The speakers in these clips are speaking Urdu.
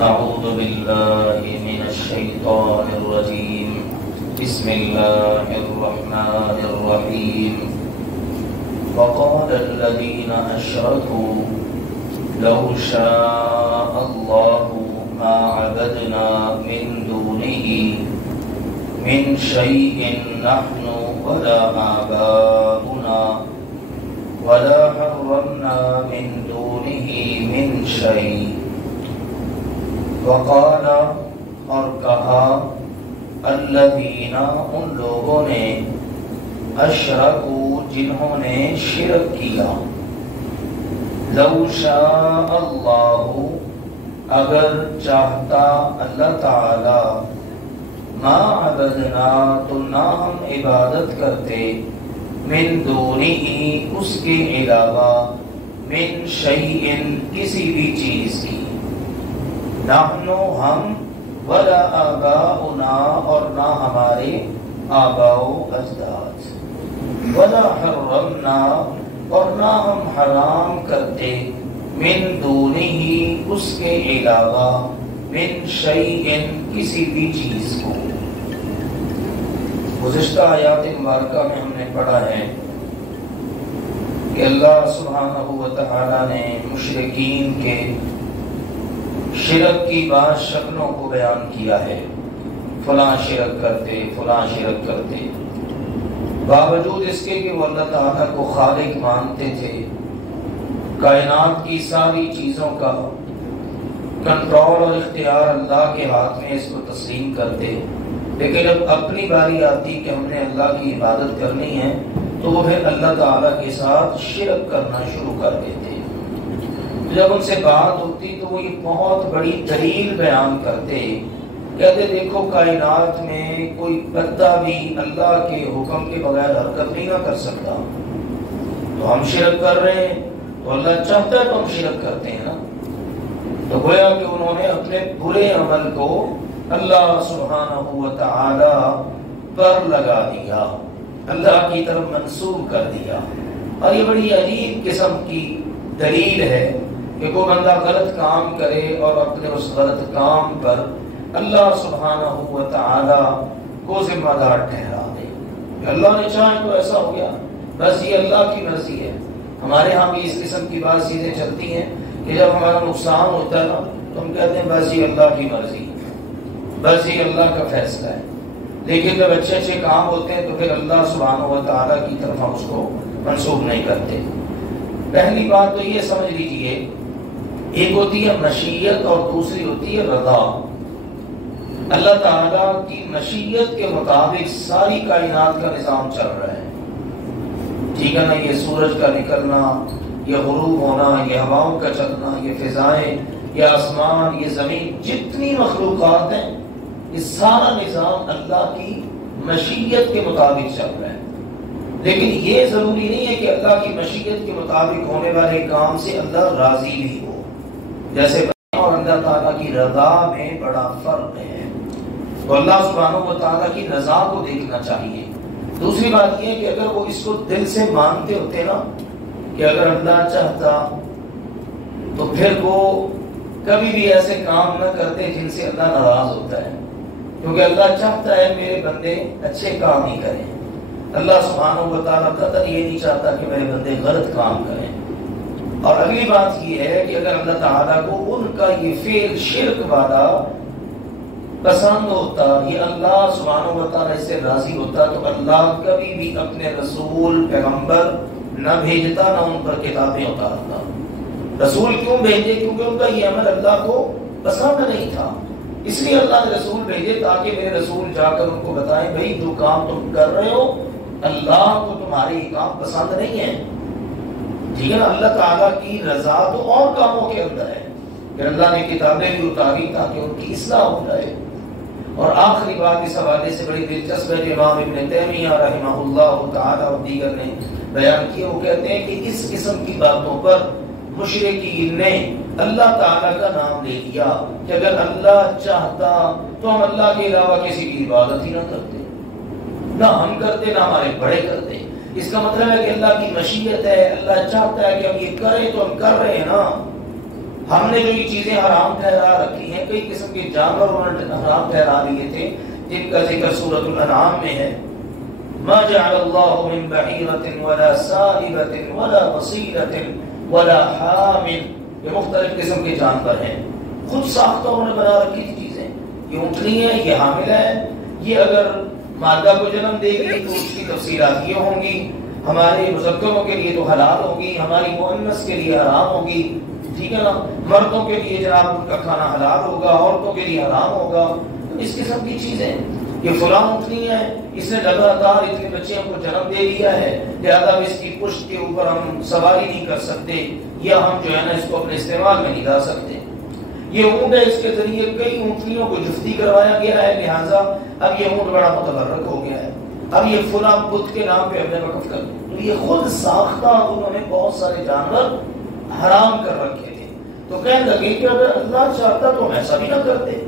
أعوذ بالله من الشيطان الرجيم بسم الله الرحمن الرحيم وقال الذين أشركوا لو شاء الله ما عبدنا من دونه من شيء نحن ولا آباؤنا ولا حرمنا من دونه من شيء وقال اور کہا الذین ان لوگوں نے اشرکوا جنہوں نے شرک کیا لو شاء اللہ اگر چاہتا اللہ تعالی ما عبدنا تو نہ ہم عبادت کرتے من دونہ اس کے علاوہ من شیء کسی بھی چیز کی نحنو ہم ولا آباؤنا اور نہ ہمارے آباء و اجداد ولا حرمنا اور نہ ہم حرام کرتے من دونہ اس کے علاوہ من شیء کسی بھی چیز کو. گزشتہ آیات مبارکہ میں ہم نے پڑھا ہے کہ اللہ سبحانہ و تعالی نے مشرکین کے شرک کی بعض شکلوں کو بیان کیا ہے. فلاں شرک کرتے فلاں شرک کرتے باوجود اس کے کہ وہ اللہ تعالیٰ کو خالق مانتے تھے, کائنات کی ساری چیزوں کا کنٹرول اور اختیار اللہ کے ہاتھ میں اس کو تسلیم کرتے, لیکن جب اپنی باری آتی کہ ہم نے اللہ کی عبادت کرنی ہے تو وہ پھر اللہ تعالیٰ کے ساتھ شرک کرنا شروع کر دیتے. جب ان سے بات ہوتی تو وہ یہ بہت بڑی دلیل بیان کرتے, کہتے دیکھو کائنات میں کوئی بندہ بھی اللہ کے حکم کے بغیر حرکت نہیں نہ کر سکتا, تو ہم شرک کر رہے ہیں تو اللہ چاہتا ہے تو ہم شرک کرتے ہیں نا. تو گویا کہ انہوں نے اپنے برے عمل کو اللہ سبحانہ و تعالی پر لگا دیا, اللہ کی طرف منسوب کر دیا. اور یہ بڑی عجیب قسم کی دلیل ہے کہ کوئی بندہ غلط کام کرے اور اپنے اس غلط کام پر اللہ سبحانہ و تعالی کو ذمہ دار ٹھہرا دے. اللہ نے چاہا تو ایسا ہو گیا, بس یہ اللہ کی مرضی ہے. ہمارے ہاں بھی اس قسم کی بات چیزیں چلتی ہیں کہ جب ہمارا نقصان ہوتا ہے نا تو ہم کہتے ہیں بس یہ اللہ کی مرضی, بس یہ اللہ کا فیصلہ ہے. لیکن جب اچھے اچھے کام ہوتے ہیں تو پھر اللہ سبحانہ و تعالی کی طرف ہم اس کو منسوب نہیں کرتے. پہلی بات تو یہ سمجھ لیجئے, ایک ہوتی ہے مشیت اور دوسری ہوتی ہے رضا. اللہ تعالیٰ کی مشیت کے مطابق ساری کائنات کا نظام چل رہا ہے, ٹھیک ہے نا. یہ سورج کا نکلنا, یہ غروب ہونا, یہ ہواؤں کا چلنا, یہ فضائیں, یہ آسمان, یہ زمین, جتنی مخلوقات ہیں یہ سارا نظام اللہ کی مشیت کے مطابق چل رہا ہے. لیکن یہ ضروری نہیں ہے کہ اللہ کی مشیت کے مطابق ہونے والے کام سے اللہ راضی بھی ہو. جیسے اور اللہ تعالیٰ کی رضا میں بڑا فرق ہے, تو اللہ سبحانہ و تعالیٰ کی رضا کو دیکھنا چاہیے. دوسری بات یہ ہے کہ اگر وہ اس کو دل سے مانتے ہوتے نا کہ اگر اللہ چاہتا تو پھر وہ کبھی بھی ایسے کام نہ کرتے جن سے اللہ ناراض ہوتا ہے, کیونکہ اللہ چاہتا ہے میرے بندے اچھے کام ہی کریں. اللہ سبحانہ و تعالیٰ قطعاً یہ نہیں چاہتا کہ میرے بندے غلط کام کریں. اور اگلی بات یہ ہے کہ اگر اللہ تعالیٰ کو ان کا یہ فعل شرک والا پسند ہوتا, یہ اللہ سبحانہ و تعالیٰ اس سے راضی ہوتا, تو اللہ کبھی بھی اپنے رسول پیغمبر نہ بھیجتا نہ ان پر کتابیں اتارتا. رسول کیوں بھیجے؟ کیونکہ ان کا یہ عمل اللہ کو پسند نہیں تھا, اس لیے اللہ نے رسول بھیجے تاکہ میرے رسول جا کر ان کو بتائیں بھئی جو کام تم کر رہے ہو اللہ کو تمہارے یہ کام پسند نہیں ہے. ٹھیک ہے نا. اللہ تعالیٰ کی رضا تو اور کاموں کے اندر ہے, پھر اللہ نے کتابیں بھی اتاری تاکہ ان کی اصلاح ہو جائے. اور آخری بات اس حوالے سے بڑی دلچسپ ہے کہ امام ابن تیمیہ رحمہ اللہ تعالی اور دیگر نے بیان کیا. وہ کہتے ہیں کہ اس قسم کی باتوں پر مشرکین نے اللہ تعالیٰ کا نام لے لیا کہ اگر اللہ چاہتا تو ہم اللہ کے علاوہ کسی کی عبادت ہی نہ کرتے, نہ ہم کرتے نہ ہمارے بڑے کرتے. اس کا مطلب ہے کہ اللہ کی مشیت ہے, اللہ چاہتا ہے کہ ہم یہ کریں تو ہم کر رہے ہیں نا. ہم نے جو یہ چیزیں حرام ٹھہرا رکھی ہیں, کئی قسم کے جانور انہوں نے حرام ٹھہرا دیے تھے جن کا ذکر سورۃ الانعام میں ہے. ما جعل اللہ من بحیرة ولا سائبة ولا وصیلة ولا حامل. یہ مختلف قسم کے جانور ہیں، خود ساختہ انہوں نے بنا رکھی تھی چیزیں. یہ اونٹنی ہے، یہ حاملہ ہے، یہ اگر مادہ کو جنم دے گی تو اس کی تفصیلات یہ ہوں گی. ہمارے مذکروں کے لیے تو حلال ہوگی، ہماری مؤنث کے لیے حرام ہوگی. ٹھیک ہے نا، مردوں کے لیے جناب ان کا کھانا حلال ہوگا، عورتوں کے لیے حرام ہوگا. اس قسم کی چیزیں، یہ فلاں اونٹنی ہے، اس نے لگاتار اتنے بچوں کو جنم دے دیا ہے، لہذا اس کی پشت کے اوپر ہم سواری نہیں کر سکتے، یا ہم جو ہے نا اس کو اپنے استعمال میں نہیں لا سکتے. یہ اونٹ ہے، اس کے ذریعے کئی اونٹنیوں کو جفتی کروایا گیا ہے، لہذا اب یہ اونٹ بڑا متبرک ہو گیا ہے. اب یہ فلاں بت کے نام پہ اپنے وقف کر دیں. تو یہ خود ساختہ انہوں نے بہت سارے جانور حرام کر رکھے تھے. تو کہنے لگے کہ اگر اللہ چاہتا تو ہم ایسا بھی نہ کرتے.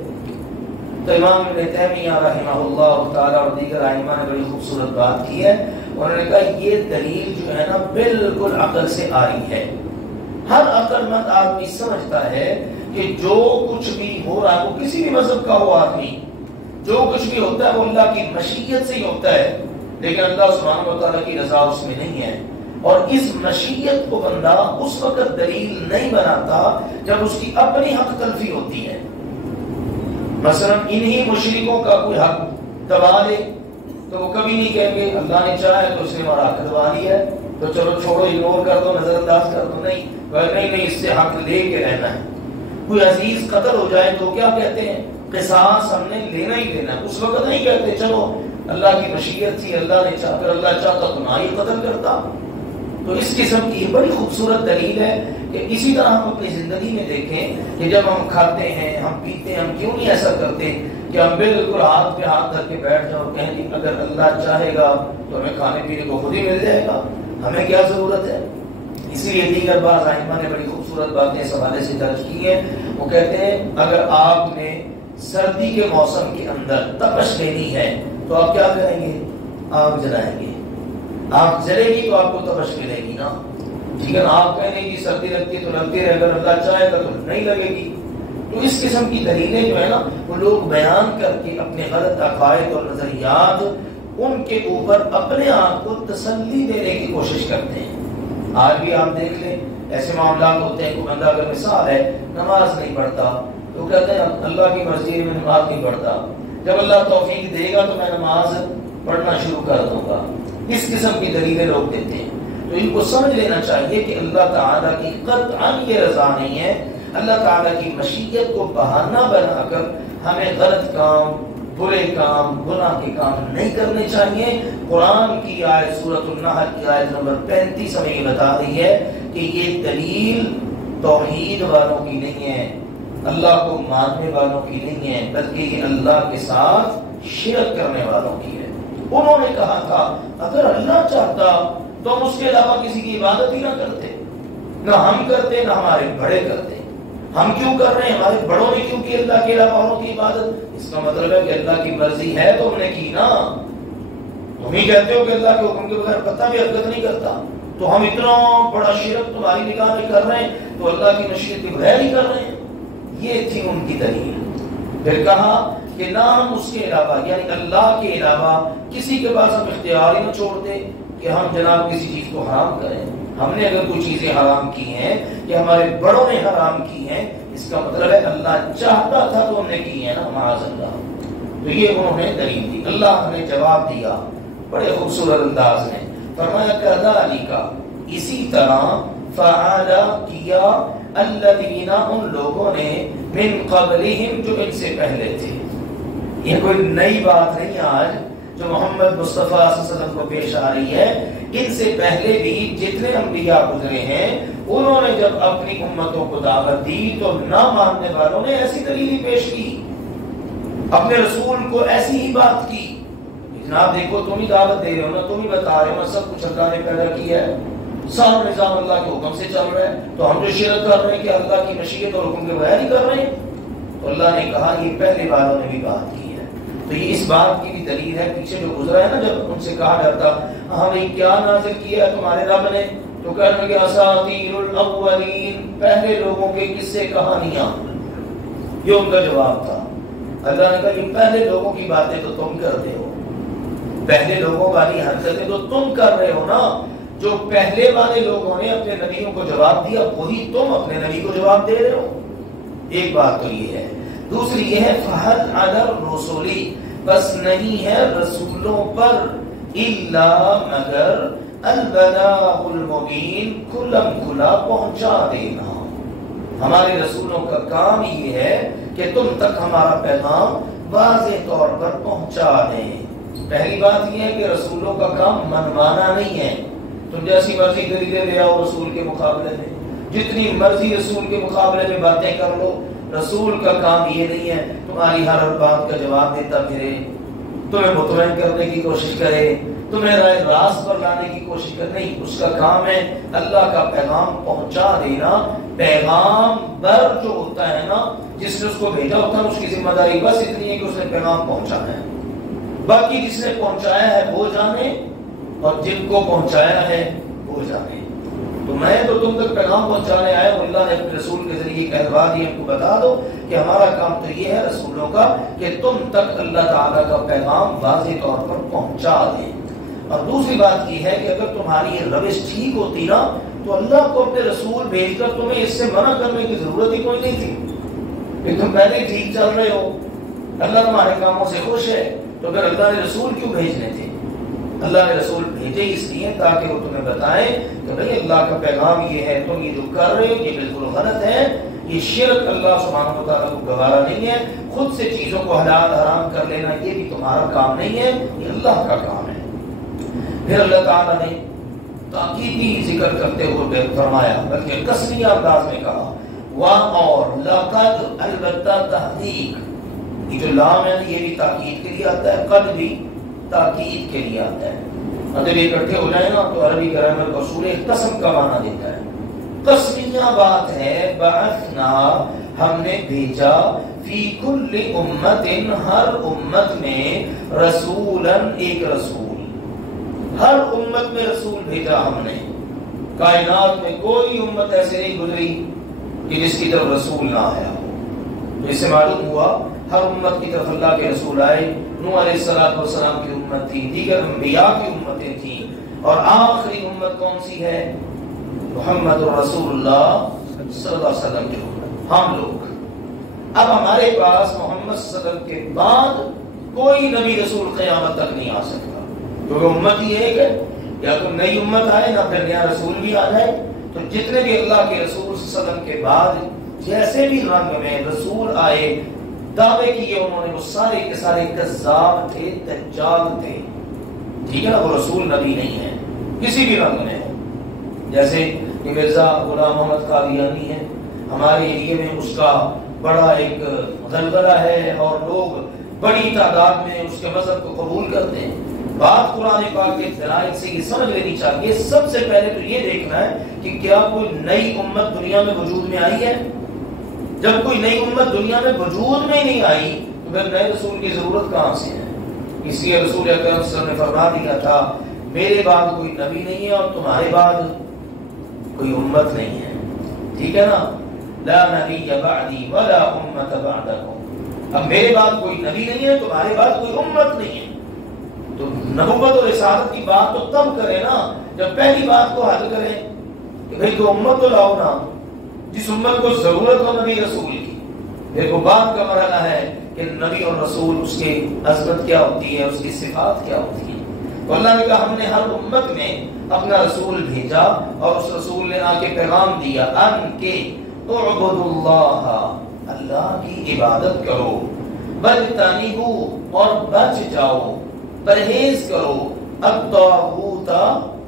تو امام ابن تیمیہ رحمہ اللہ تعالی اور دیگر ائمہ نے بڑی خوبصورت بات کی ہے. انہوں نے کہا یہ دلیل جو ہے نا بالکل عقل سے آ رہی ہے. ہر عقل مند آدمی سمجھتا ہے کہ جو کچھ بھی ہو رہا ہے وہ کسی بھی مذہب کا ہو آدمی، جو کچھ بھی ہوتا ہے وہ اللہ کی مشیت سے ہی ہوتا ہے، لیکن اللہ سبحانہ و تعالیٰ کی رضا اس میں نہیں ہے. اور اس مشیت کو بندہ اس وقت دلیل نہیں بناتا جب اس کی اپنی حق تلفی ہوتی ہے. مثلا انہی مشرکوں کا کوئی حق دبا لے تو وہ کبھی نہیں کہیں گے اللہ نے چاہا ہے تو اس نے ہمارا حق دبا لیا ہے تو چلو چھوڑو، اگنور کر دو، نظر انداز کر دو. نہیں، اس سے حق لے کے رہنا ہے. کوئی عزیز قتل ہو جائے تو کیا کہتے ہیں؟ قصاص ہم نے لینا ہی لینا ہے. اس وقت نہیں کہتے چلو اللہ کی مشیت تھی، اللہ نے چاہ کر اللہ چاہتا تو نہ ہی قتل کرتا. تو اس قسم کی بڑی خوبصورت دلیل ہے کہ اسی طرح ہم اپنی زندگی میں دیکھیں کہ جب ہم کھاتے ہیں، ہم پیتے ہیں، ہم کیوں نہیں ایسا کرتے کہ ہم بالکل ہاتھ پہ ہاتھ دھر کے بیٹھ جاؤ اور کہیں کہ اگر اللہ چاہے گا تو ہمیں کھانے پینے کو خود ہی مل جائے گا، ہمیں کیا ضرورت ہے. اسی لیے دیگر بعض ائمہ نے بڑی خوبصورت باتیں اس حوالے سے درج کی ہیں. وہ کہتے ہیں اگر آپ نے سردی کے موسم کے اندر تپش لینی ہے تو آپ کیا کریں گے؟ آگ جلائیں گے. آگ جلے گی تو آپ کو تپش ملے گی نا. ٹھیک ہے نا، آپ کہیں گے کہ سردی لگتی ہے تو لگتی رہے، اگر اللہ چاہے گا تو نہیں لگے گی. تو اس قسم کی دلیلیں جو ہے نا وہ لوگ بیان کر کے اپنے غلط عقائد اور نظریات ان کے اوپر اپنے آپ کو تسلی دینے کی کوشش کرتے ہیں. آج بھی آپ دیکھ لیں ایسے معاملات ہوتے ہیں. کوئی بندہ اگر مثال ہے نماز نہیں پڑھتا تو کہتے ہیں اللہ کی مرضی میں نماز نہیں پڑھتا، جب اللہ توفیق دے گا تو میں نماز پڑھنا شروع کر دوں گا. اس قسم کی دلیلیں لوگ دیتے ہیں. تو ان کو سمجھ لینا چاہیے کہ اللہ تعالیٰ کی قطعاً یہ رضا نہیں ہے. اللہ تعالیٰ کی مشیت کو بہانہ بنا کر ہمیں غلط کام، برے کام، گناہ کے کام نہیں کرنے چاہیے. قرآن کی آیت سورۃ النحل کی آیت نمبر 35 ہمیں یہ بتا رہی ہے کہ یہ دلیل توحید والوں کی نہیں ہے، اللہ کو ماننے والوں کی نہیں ہے، بلکہ یہ اللہ کے ساتھ شرک کرنے والوں کی ہے. انہوں نے کہا تھا اگر اللہ چاہتا تو ہم اس کے علاوہ کسی کی عبادت ہی نہ کرتے، نہ ہم کرتے نہ ہمارے بڑے کرتے. ہم کیوں کر رہے ہیں؟ ہمارے بڑوں نے کیوں کی اللہ کے علاوہ اوروں کی عبادت؟ اس کا مطلب ہے کہ اللہ کی مرضی ہے تو ہم نے کی نا. تم ہی کہتے ہو کہ اللہ کے حکم کے بغیر پتہ بھی حرکت نہیں کرتا، تو ہم اتنا بڑا شرک تمہاری نگاہ میں کر رہے ہیں تو اللہ کی مشیت کے بغیر ہی کر رہے ہیں. یہ تھی ان کی دلیل. پھر کہا کہ نہ ہم اس کے علاوہ یعنی اللہ کے علاوہ کسی کے پاس ہم اختیار ہی نہ چھوڑتے کہ ہم جناب کسی چیز کو حرام کریں. ہم نے اگر کوئی چیزیں حرام کی ہیں یا ہمارے بڑوں نے حرام کی ہیں، اس کا مطلب ہے اللہ چاہتا تھا تو ہم نے کی ہے نا، معاذ اللہ. تو یہ انہوں نے دلیل دی. اللہ نے جواب دیا بڑے خوبصورت انداز میں. فرمایا کذالک، اسی طرح، فعل کیا، الذین، ان لوگوں نے، من قبلہم، جو ان سے پہلے تھے. یہ کوئی نئی بات نہیں آج جو محمد مصطفیٰ صلی اللہ علیہ وسلم کو پیش آ رہی ہے. ان سے پہلے بھی جتنے انبیاء گزرے ہیں انہوں نے جب اپنی امتوں کو دعوت دی تو نہ ماننے والوں نے ایسی دلیل پیش کی، اپنے رسول کو ایسی ہی بات کی. جناب دیکھو تم ہی دعوت دے رہے ہو نا، تم ہی بتا رہے ہو نا سب کچھ اللہ نے پیدا کیا ہے، سارا نظام اللہ کے حکم سے چل رہا ہے، تو ہم جو شرک کر رہے ہیں کہ اللہ کی مشیت اور حکم کے بغیر ہی کر رہے ہیں. تو اللہ نے کہا یہ پہلے والوں نے بھی بات کی ہے. تو یہ اس بات کی بھی دلیل ہے. پیچھے جو گزرا ہے نا جب ان سے کہا جاتا ہمیں کیا نازل کیا ہے تمہارے رب نے، تو کہنے لگے اساطیر الاولین، پہلے لوگوں کے قصے کہانیاں. یہ ان کا جواب تھا۔ اللہ نے کہا کہ پہلے لوگوں کی باتیں تو تم کرتے ہو، پہلے لوگوں والی حرکتیں تو تم کر رہے ہو نا، جو پہلے والے لوگوں نے اپنے نبیوں کو جواب دیا وہی تم اپنے نبی کو جواب دے رہے ہو۔ ایک بات تو یہ ہے۔ دوسری یہ ہے فَهَلْ عَلَى الرُّسُلِ، بس نہیں ہے رسولوں پر، الا مگر البلاغ المبین، کھلم کھلا پہنچا دینا۔ ہمارے رسولوں کا کام یہ ہے کہ تم تک ہمارا پیغام واضح طور پر پہنچا دیں۔ پہلی بات یہ ہے کہ رسولوں کا کام منوانا نہیں ہے، تم جیسی مرضی دلیلیں لے آؤ رسول کے مقابلے میں، جتنی مرضی رسول کے مقابلے میں باتیں کر لو، رسول کا کام یہ نہیں ہے تمہاری ہر بات کا جواب دیتا پھرے، تمہیں مطمئن کرنے کی کوشش کرے، تمہیں رائے راست پر لانے کی کوشش کرے، نہیں، اس کا کام ہے اللہ کا پیغام پہنچا دینا۔ پیغام بر جو ہوتا ہے نا، جس نے اس کو بھیجا ہوتا ہے، اس کی ذمہ داری بس اتنی ہے کہ اس نے پیغام پہنچانا ہے، باقی جس نے پہنچایا ہے وہ جانے اور جن کو پہنچایا ہے وہ جانے۔ تو میں تو تم تک پیغام پہنچانے آیا ہوں، اللہ نے اپنے رسول کے ذریعے کہلوا دیا، ہم کو بتا دو کہ ہمارا کام تو یہ ہے رسولوں کا کہ تم تک اللہ تعالیٰ کا پیغام واضح طور پر پہنچا دیں۔ اور دوسری بات یہ ہے کہ اگر تمہاری یہ روش ٹھیک ہوتی نا تو اللہ کو اپنے رسول بھیج کر تمہیں اس سے منع کرنے کی ضرورت ہی کوئی نہیں تھی، کہ تم پہلے ہی ٹھیک چل رہے ہو، اللہ تمہارے کاموں سے خوش ہے، تو پھر اللہ نے رسول کیوں بھیجنے تھے؟ اللہ نے رسول بھیجے اس لیے تاکہ وہ تمہیں بتائیں کہ بھئی اللہ کا پیغام یہ ہے، تم یہ جو کر رہے ہو یہ بالکل غلط ہے، یہ شرک اللہ سبحانہ و تعالیٰ کو گوارا نہیں ہے، خود سے چیزوں کو حلال حرام کر لینا یہ بھی تمہارا کام نہیں ہے، یہ اللہ کا کام ہے۔ پھر اللہ تعالیٰ نے تاکیدی ذکر کرتے ہوئے فرمایا، بلکہ قسمی انداز میں کہا، اور لقد، البتہ تحقیق، یہ جو لام ہے یہ بھی تاکید کے لیے آتا ہے، قد بھی تاکید کے لیے آتا ہے۔ اگر یہ اکٹھے ہو جائے نا تو عربی گرامر کا اصول قسم کا معنی دیتا ہے، قسمیہ بات ہے۔ بعثنا، ہم نے بھیجا، فی کل امت، ہر امت میں، رسولا، ایک رسول، ہر امت میں رسول بھیجا ہم نے۔ کائنات میں کوئی امت ایسے نہیں گزری کہ جس کی طرف رسول نہ آیا ہو۔ تو اس سے معلوم ہوا ہر امت کی طرف اللہ کے رسول آئے۔ نوح علیہ السلام کی امت تھی، دیگر انبیاء کی امتیں تھیں، اور آخری امت کون سی ہے؟ محمد رسول اللہ صلی اللہ علیہ وسلم کی امت، ہم لوگ۔ اب ہمارے پاس محمد صلی اللہ علیہ وسلم کے بعد کوئی نبی رسول قیامت تک نہیں آ سکتا، کیونکہ امت ہی ایک ہے، یا تو نئی امت آئے نہ پھر نیا رسول بھی آ جائے۔ تو جتنے بھی اللہ کے رسول صلی اللہ علیہ وسلم کے بعد جیسے بھی رنگ میں رسول آئے، دعوے کیے انہوں نے، وہ سارے کے سارے کذاب تھے، دجال تھے، ٹھیک ہے نا، وہ رسول نبی نہیں ہے کسی بھی رنگ میں ہو۔ جیسے کہ مرزا غلام محمد قادیانی ہے، ہمارے ایریے میں اس کا بڑا ایک غلغلہ ہے اور لوگ بڑی تعداد میں اس کے مذہب کو قبول کرتے ہیں۔ بات قرآن پاک کے دلائل سے یہ سمجھ لینی چاہیے، سب سے پہلے تو یہ دیکھنا ہے کہ کیا کوئی نئی امت دنیا میں وجود میں آئی ہے؟ جب کوئی نئی امت دنیا میں وجود میں ہی نہیں آئی تو پھر نئے رسول کی ضرورت کہاں سے ہے؟ اس لیے رسول اکرم صلی اللہ علیہ وسلم نے فرما دیا تھا، میرے بعد کوئی نبی نہیں ہے اور تمہارے بعد کوئی امت نہیں ہے، ٹھیک ہے نا، لا نبی بعدی ولا امت بعدکم، اب میرے بعد کوئی نبی نہیں ہے، تمہارے بعد کوئی امت نہیں ہے۔ تو نبوت اور رسالت کی بات تو تب کریں نا جب پہلی بات کو حل کریں کہ بھئی تو امت تو لاؤ نا، جس امت کو ضرورت ہو نبی رسول کی۔ دیکھو بات کا مرحلہ ہے کہ نبی اور رسول، اس کی عظمت کیا ہوتی ہے، اس کی صفات کیا ہوتی ہے۔ تو اللہ نے کہا ہم نے ہر امت میں اپنا رسول بھیجا اور اس رسول نے آ کے پیغام دیا، ان کے اعبدوا اللہ، اللہ کی عبادت کرو، واجتنبوا، اور بچ جاؤ، پرہیز کرو، الطاغوت،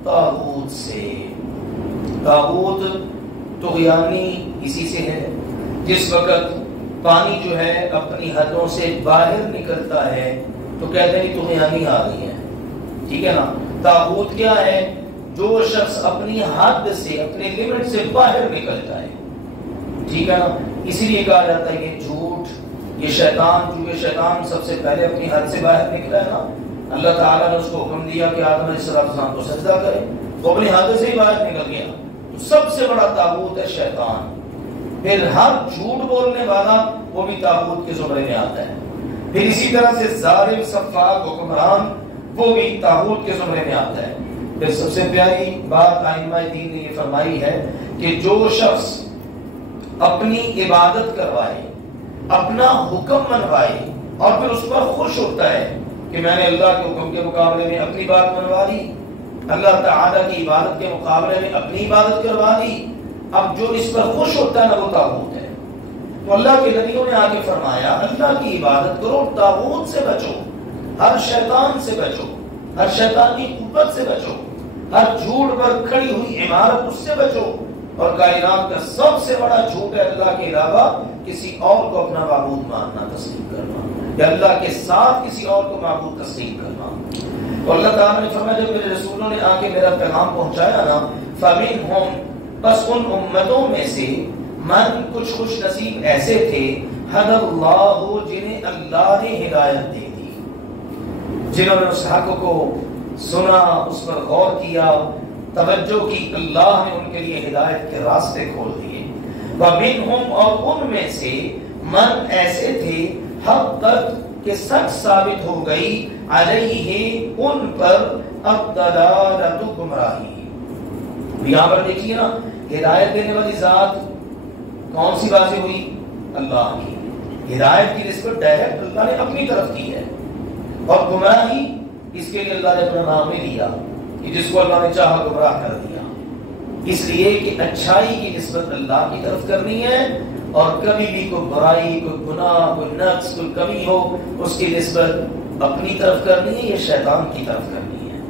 طاغوت سے۔ طاغوت طغیانی اسی سے ہے، جس وقت پانی جو ہے اپنی حدوں سے باہر نکلتا ہے تو کہتے ہیں طغیانی آ گئی ہے، ٹھیک ہے نا۔ طاغوت کیا ہے؟ جو شخص اپنی حد سے، اپنے لیمٹ سے باہر نکل جائے، ٹھیک ہے نا۔ اسی لیے کہا جاتا ہے کہ جھوٹ، یہ شیطان، چونکہ شیطان سب سے پہلے اپنی حد سے باہر نکلا ہے نا، اللہ تعالیٰ نے اس کو حکم دیا کہ آدم علیہ السلام کو سجدہ کرے، وہ اپنی حد سے ہی باہر نکل گیا، تو سب سے بڑا طاغوت ہے شیطان۔ پھر ہر جھوٹ بولنے والا وہ بھی طاغوت کے زمرے میں آتا ہے. پھر اسی طرح سے ظالم سفاک حکمران وہ بھی طاغوت کے زمرے میں آتا ہے. پھر سب سے پیاری بات ائمہ دین نے یہ فرمائی ہے کہ جو شخص اپنی عبادت کروائے، اپنا حکم منوائے اور پھر اس پر خوش ہوتا ہے کہ میں نے اللہ کے حکم کے مقابلے میں اپنی بات منوا لی، اللہ تعالیٰ کی عبادت کے مقابلے میں اپنی عبادت کروا لی، اب جو اس پر خوش ہوتا ہے نا وہ طاغوت ہے. تو اللہ کے نبیوں نے آگے فرمایا اللہ کی عبادت کرو، طاغوت سے بچو، ہر شیطان سے بچو، ہر شیطانی قوت سے بچو، ہر جھوٹ پر کھڑی ہوئی عمارت اس سے بچو. اور کائنات کا سب سے بڑا جھوٹ ہے اللہ کے علاوہ کسی اور کو اپنا معبود ماننا، تسلیم کرنا، یا اللہ کے ساتھ کسی اور کو معبود تسلیم کرنا. تو اللہ تعالیٰ نے فرمایا جب میرے رسولوں نے آ کے میرا پیغام پہنچایا نا، فَمِنْهُمْ بس ان امتوں میں سے من کچھ خوش نصیب ایسے تھے حد اللہ جنہیں اللہ نے ہدایت دے دی، جنہوں نے اس حق کو سنا، اس پر غور کیا، توجہ کی، اللہ نے ان کے لیے ہدایت کے راستے کھول دیے. وَمِنْهُمْ اور ان میں سے من ایسے تھے حق تک کہ سچ ثابت ہو گئی علیہ ان پر الضلالۃ گمراہی. یہاں پر دیکھیے نا ہدایت دینے والی ذات کون سی واضح ہوئی؟ اللہ کی. ہدایت کی نسبت ڈائریکٹ اللہ نے اپنی طرف کی ہے، اور گمراہی اس کے لیے اللہ نے اپنا نام ہی دیا کہ جس کو اللہ نے چاہا گمراہ کر دیا. اس لیے کہ اچھائی کی نسبت اللہ کی طرف کرنی ہے، اور کبھی بھی کوئی برائی، کوئی گناہ، کوئی نقص، کوئی کمی ہو اس کی نسبت اپنی طرف کرنی ہے یا شیطان کی طرف کرنی ہے.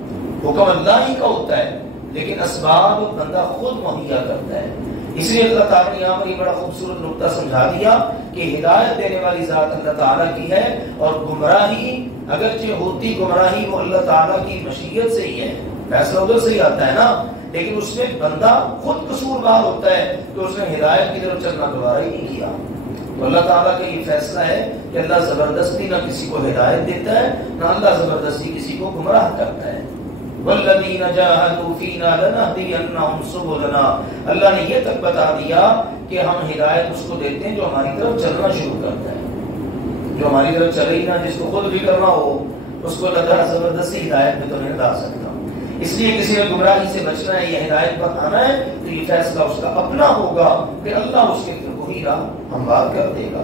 حکم اللہ ہی کا ہوتا ہے لیکن اسباب بندہ خود مہیا کرتا ہے. اس لیے اللہ تعالیٰ نے یہاں پر یہ بڑا خوبصورت نقطہ سمجھا دیا کہ ہدایت دینے والی ذات اللہ تعالیٰ کی ہے، اور گمراہی اگرچہ ہوتی گمراہی وہ اللہ تعالیٰ کی مشیت سے ہی ہے، فیصلہ ادھر سے ہی آتا ہے نا، لیکن اس میں بندہ خود قصوروار ہوتا ہے کہ اس نے ہدایت کی طرف چلنا دوبارہ ہی نہیں کیا. تو اللہ تعالیٰ کا یہ فیصلہ ہے کہ اللہ زبردستی نہ کسی کو ہدایت دیتا ہے، نہ اللہ زبردستی کسی کو گمراہ کرتا ہے. والذین جاہدوا فینا لنہدینہم سبلنا، اللہ نے یہ تک بتا دیا کہ ہم ہدایت اس کو دیتے ہیں جو ہماری طرف چلنا شروع کرتا ہے. جو ہماری طرف چلے ہی نہ، جس کو خود بھی کرنا ہو اس کو اللہ تعالیٰ زبردستی ہدایت میں تو نہیں لا سکتا. اس لیے کسی نے گمراہی سے بچنا ہے یا ہدایت پر آنا ہے تو یہ فیصلہ اس کا اپنا ہوگا کہ اللہ اس کے وہی راہ ہموار کر دے گا.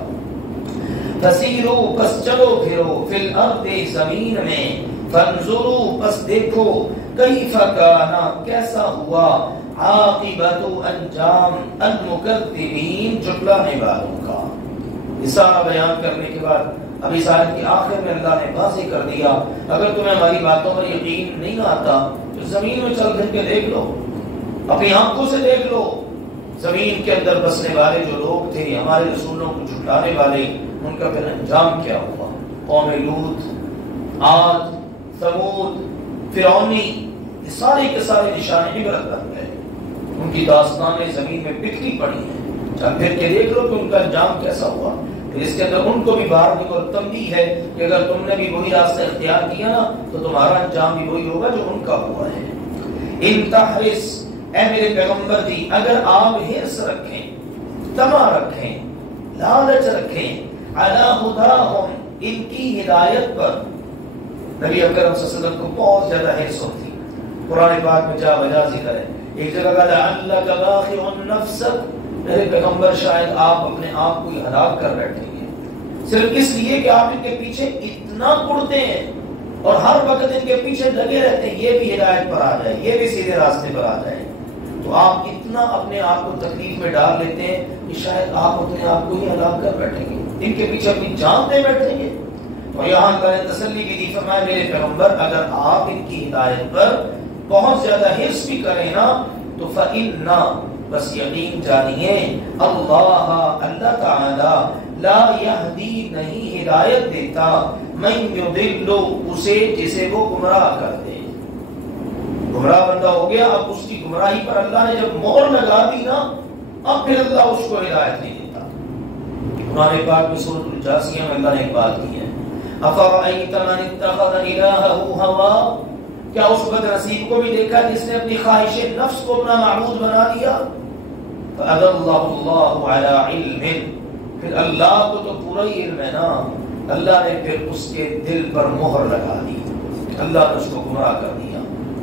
فسیرو پس چلو پھرو فی الارض زمین میں، فانظروا پس دیکھو کیف کانا کیسا ہوا، عاقبت انجام المکذبین جھٹلانے والوں کا. یہ سارا بیان کرنے کے بعد اب اس آیت کے آخر میں اللہ نے واضح کر دیا اگر تمہیں ہماری باتوں پر یقین نہیں آتا تو زمین میں چل پھر کے دیکھ لو، اپنی آنکھوں سے دیکھ لو. زمین کے اندر بسنے والے جو لوگ تھے ہمارے رسولوں کو جھٹلانے والے، ان کا پھر انجام کیا ہوا. قوم لوط، عاد، ثمود، فرعونی، یہ سارے کے سارے نشان عبرت بن گئے. ان کی داستانیں زمین میں بکھری پڑی ہیں، چل پھر کے دیکھ لو کہ ان کا انجام کیسا ہوا. اس کے اندر ان کو بھی باہر نکل تنبیہ ہے کہ اگر تم نے بھی وہی راستہ اختیار کیا نا تو تمہارا انجام بھی وہی ہوگا جو ان کا ہوا ہے. ان تحرس، اے میرے پیغمبر جی اگر آپ حرص رکھیں، تما رکھیں، لالچ رکھیں، علی ہداہم ان کی ہدایت پر. نبی اکرم صلی اللہ علیہ وسلم کو بہت زیادہ حرص ہوتی. قرآن پاک میں جا بجا ذکر ہے. ایک جگہ کہا لعلک باخع نفسک، میرے پیغمبر شاید آپ اپنے آپ کو ہلاک کر بیٹھیں گے صرف اس لیے کہ آپ ان کے پیچھے اتنا پڑتے ہیں اور ہر وقت ان کے پیچھے لگے رہتے ہیں یہ بھی ہدایت پر آ جائے، یہ بھی سیدھے راستے پر آ جائے. تو آپ اتنا اپنے آپ کو تکلیف میں ڈال لیتے ہیں کہ شاید آپ اپنے آپ کو ہی ہلاک کر بیٹھیں گے، ان کے پیچھے اپنی جان دے بیٹھیں گے. اور یہاں اللہ نے تسلی بھی دی، فرمایا میرے پیغمبر اگر آپ ان کی ہدایت پر بہت زیادہ حرص بھی کریں نا تو فَإِنَّا بس یقین جانیے اللہ تعالی لا یہدی نہیں ہدایت دیتا من یضل اسے جسے وہ گمراہ کر دے. گمراہ بندہ ہو گیا، اب اس کی گمراہی پر اللہ نے جب مہر لگا دی نا اب پھر اللہ اس کو ہدایت نہیں دیتا. قرآن پاک میں سورۃ الجاثیہ میں اللہ نے ایک بات کی ہے، افرأیت من اتخذ الہہ ہوا، کیا اس بد نصیب کو بھی دیکھا جس نے اپنی خواہش نفس کو اپنا معبود بنا لیا. فَأَضَلَّهُ اللَّهُ عَلَىٰ عِلْمٍ، پھر اللہ کو تو پورا ہی علم ہے نا، اللہ نے پھر اس کے دل پر مہر لگا دی، اللہ نے اس کو گمراہ کر دیا،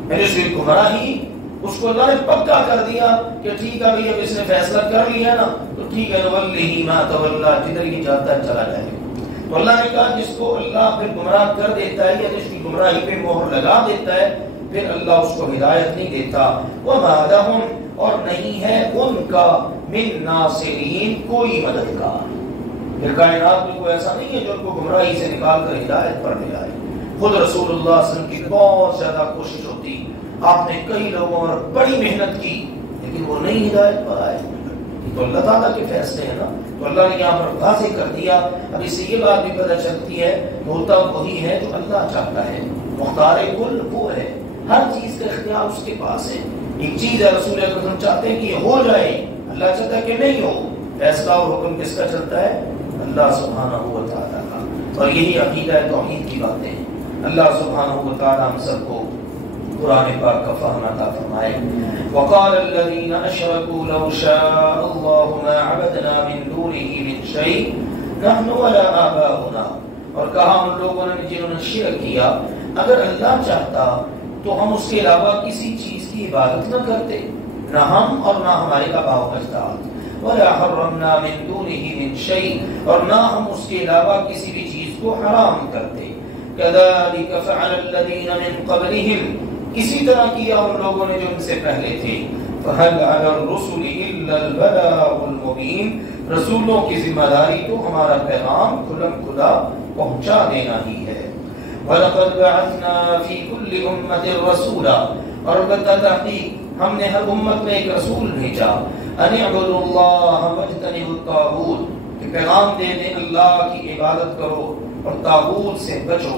یعنی اس کی گمراہی اس کو اللہ نے پکا کر دیا کہ ٹھیک ہے بھائی اب اس نے فیصلہ کر لیا نا تو ٹھیک ہے، نولیہ ما تولی، جدھر ہی جاتا ہے چلا جائے۔ تو اللہ نے کہا جس کو اللہ پھر گمراہ کر دیتا ہے یا جس کی گمراہی پہ مہر لگا دیتا ہے پھر اللہ اس کو ہدایت نہیں دیتا۔ وما لہم، اور نہیں ہے ان کا من ناصرین، کوئی مددگار۔ پھر کائنات میں کوئی ایسا نہیں ہے جو ان کو گمراہی سے نکال کر ہدایت پر لے آئے۔ خود رسول اللہ صلی اللہ علیہ وسلم کی بہت زیادہ کوشش ہوتی، آپ نے کئی لوگوں اور بڑی محنت کی لیکن وہ نہیں ہدایت پر آئے۔ تو اللہ تعالیٰ کے فیصلے ہیں نا، تو اللہ نے یہاں پر واضح کر دیا۔ اب اس سے یہ بات بھی پتہ چلتی ہے کہ ہوتا وہی ہے جو اللہ چاہتا ہے، مختار کل وہ ہے، ہر چیز کا اختیار اس کے پاس ہے۔ ایک چیز ہے رسول اکرم چاہتے ہیں کہ یہ ہو جائے، اللہ چاہتا ہے کہ نہیں ہو، فیصلہ اور حکم کس کا چلتا ہے؟ اللہ سبحانہ و تعالیٰ کا۔ اور یہی عقیدہ توحید کی باتیں ہیں۔ اللہ سبحانہ و تعالیٰ ہم سب کو قرآن پاک کا فہم عطا فرمائے۔ وقال الذين اشركوا لو شاء الله ما عبدنا من دونه من شيء نحن ولا آباؤنا، اور کہا ان لوگوں نے جنہوں نے شرک کیا اگر اللہ چاہتا تو ہم اس کے علاوہ کسی چیز کی عبادت نہ کرتے، نہ ہم اور نہ ہمارے آباء و اجداد، ولا حرمنا من دونه من شيء، اور نہ ہم اس کے علاوہ کسی بھی چیز کو حرام کرتے۔ كذلك فعل الذين من قبلهم، اسی طرح کیا ان لوگوں نے جو ان سے پہلے تھے۔ فهل على الرسل الا البلاغ المبين، رسولوں کی ذمہ داری تو ہمارا پیغام کھلم کھلا پہنچا دینا ہی ہے۔ وَلَقَدْ بَعَثْنَا فِي كُلِّ أُمَّةٍ رَسُولًا، اور البتہ تحقیق ہم نے ہر امت میں ایک رسول بھیجا، أَنِ اعْبُدُوا اللَّهَ وَاجْتَنِبُوا الطَّاغُوتَ، کہ پیغام دے دیں اللہ کی عبادت کرو اور طاغوت سے بچو۔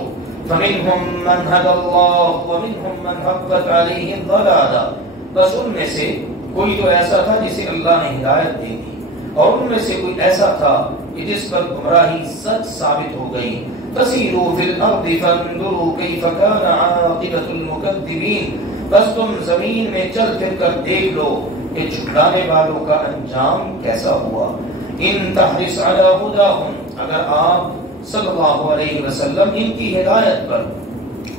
فَمِنْهُمْ مَنْ هَدَى اللَّهُ وَمِنْهُمْ مَنْ حَقَّتْ عَلَيْهِ الضَّلَالَةُ، بس ان میں سے کوئی تو ایسا تھا جسے اللہ نے ہدایت دے دی، اور ان میں سے کوئی ایسا تھا کہ جس پر گمراہی سچ ثابت ہو گئی۔ فَسِيرُوا فِي الْأَرْضِ فَانظُرُوا كَيْفَ كَانَ عَاقِبَةُ الْمُكَذِّبِينَ، بس تم زمین میں چل پھر کر دیکھ لو کہ جھٹلانے والوں کا انجام کیسا ہوا۔ إِن تَحْرِصْ عَلَى هُدَاهُمْ، اگر آپ صلی اللہ علیہ وسلم ان کی ہدایت پر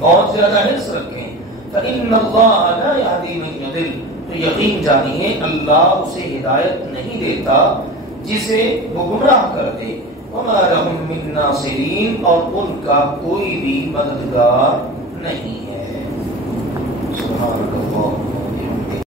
بہت زیادہ حرص رکھیں، فَإِنَّ اللَّهَ لَا يَهْدِي مَن يُضِلُّ، تو یقین جانیے اللہ اسے ہدایت نہیں دیتا جسے وہ گمراہ کر دے۔ وَمَا لَهُم مِّن نَاصِرِينَ، اور ان کا کوئی بھی مددگار نہیں ہے۔ سبحان اللہ۔